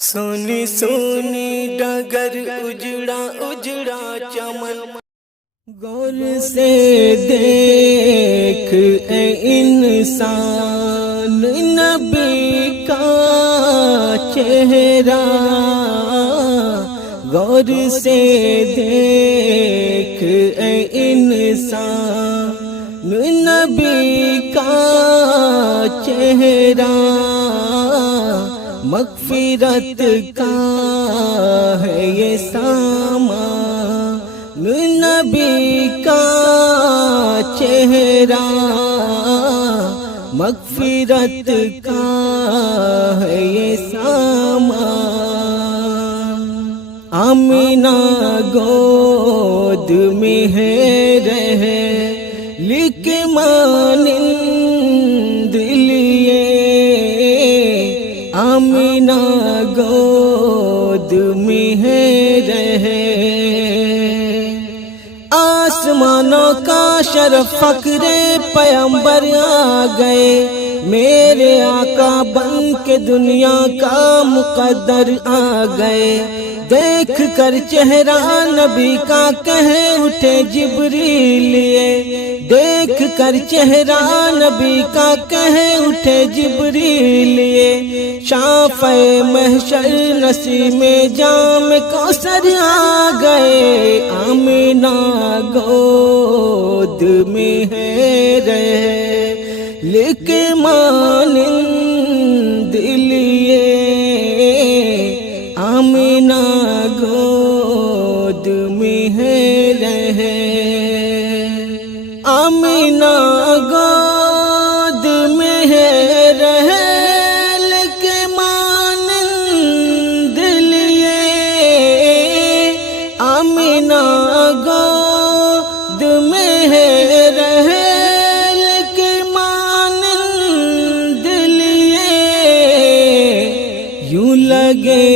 سونی سونی ڈگر اجڑا اجڑا چمن، غور سے دیکھ اے انسان نبی کا چہرہ، غور سے دیکھ اے انسان نبی کا چہرہ، مغفرت کا ہے یہ سامان نبی کا چہرہ، مغفرت کا ہے یہ سامان، آمینہ گود میں ہے رہے لکھ مانند لیے، آمینہ گود میں ہے رہے، آسمانوں کا شرف فخر پیغمبر آ گئے، میرے آقا بن کے دنیا کا مقدر آ گئے، دیکھ کر چہرہ نبی کا کہہ اٹھے جبریل یہ، دیکھ کر چہرہ نبی کا کہہ اٹھے جبریل یہ، شافع محشر نسیم جام کوثر آ گئے، آمینہ گود میں ہے رہے لکھ مانند لیے، آمینہ گود میں ہے رہے، آمینہ گود میں ہے رہے لکھ مانند لیے، آمینہ گود میں ہے رہے لکھ مانند لیے، یوں لگے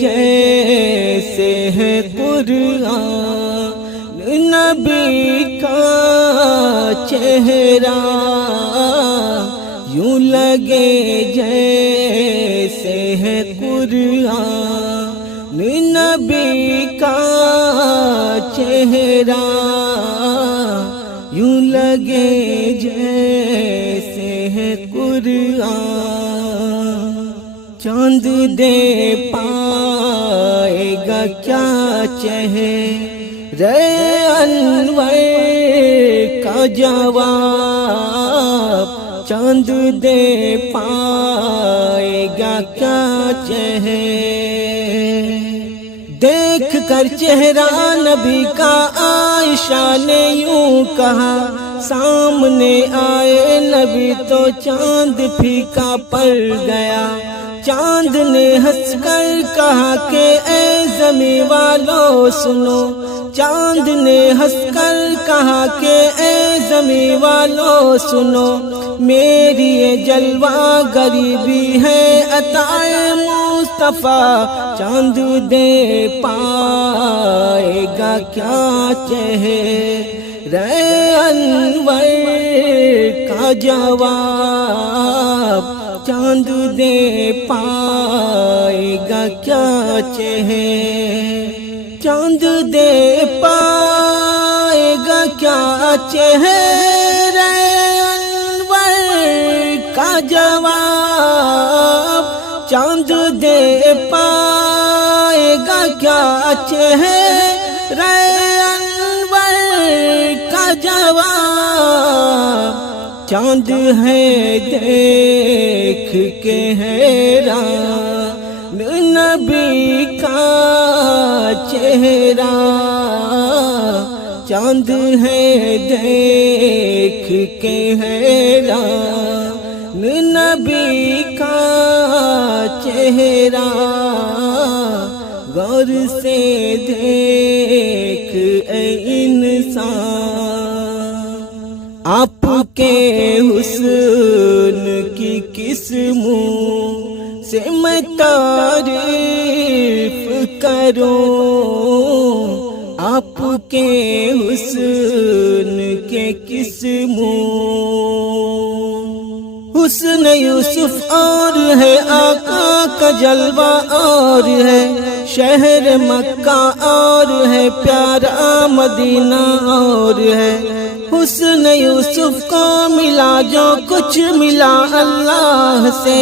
جیسے ہے قرآن نبی کا چہرہ، یوں لگے جیسے ہے قرآن نبی کا چہرہ، یوں لگے جیسے ہے قرآن، چاند دے پائے گا کیا چہرہ انور کا جواب، چاند دے پائے گا کیا چہرہ، دیکھ کر چہرہ نبی کا عائشہ نے یوں کہا، سامنے آئے نبی تو چاند پھیکا پڑ گیا، چاند نے ہنس کر کہا کہ اے زمین والو سنو، چاند نے ہنس کر کہا کہ اے زمین والو سنو، میری یہ جلوہ غریبی ہے عطائے مصطفیٰ، چاند دے پائے گا کیا چہرہ انور کا جواب، چاند دے پائے گا کیا چہرہ، چاند دے پائے گا کیا چہرہ انور کا جواب، چاند دے پائے گا کیا چہرہ انور کا جواب، چاند ہے دیکھ کے حیران نبی کا چہرہ، چاند ہے دیکھ کے حیران نبی کا چہرہ، غور سے دیکھ اے انسان، آپ کے حسن کی قسموں سے میں تعریف کروں، آپ کے حسن کے قسموں حسن یوسف اور ہے آقا کا جلوہ اور ہے شہر مکہ اور ہے پیارا مدینہ اور ہے حسن یوسف کو ملا جو کچھ ملا اللہ سے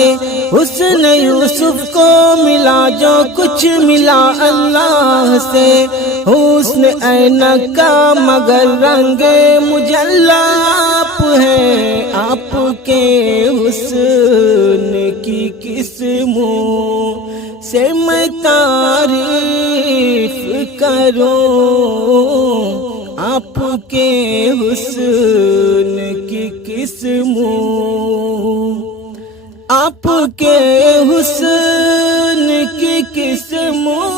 حسن یوسف کو ملا جو کچھ ملا اللہ سے حسن عینک کا مگر رنگ مجلا آپ ہے آپ کے حسن کی قسموں سے میں تعریف کروں آپ کے حسن کی قسموں آپ کے حسن کی قسموں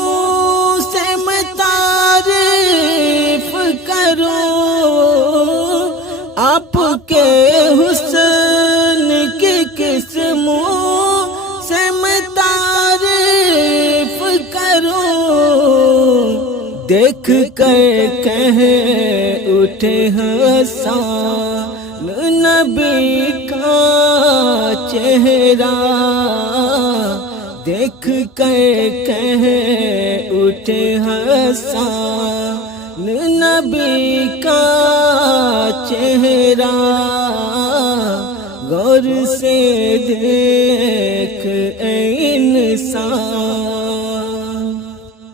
سے میں تعریف کروں آپ کے حسن کی قسموں سے میں تعریف کروں دیکھ کر کہیں اٹھے حسان نبی کا چہرہ دیکھ کر کہیں اٹھے حسان نبی کا چہرہ غور سے دیکھ اے انسان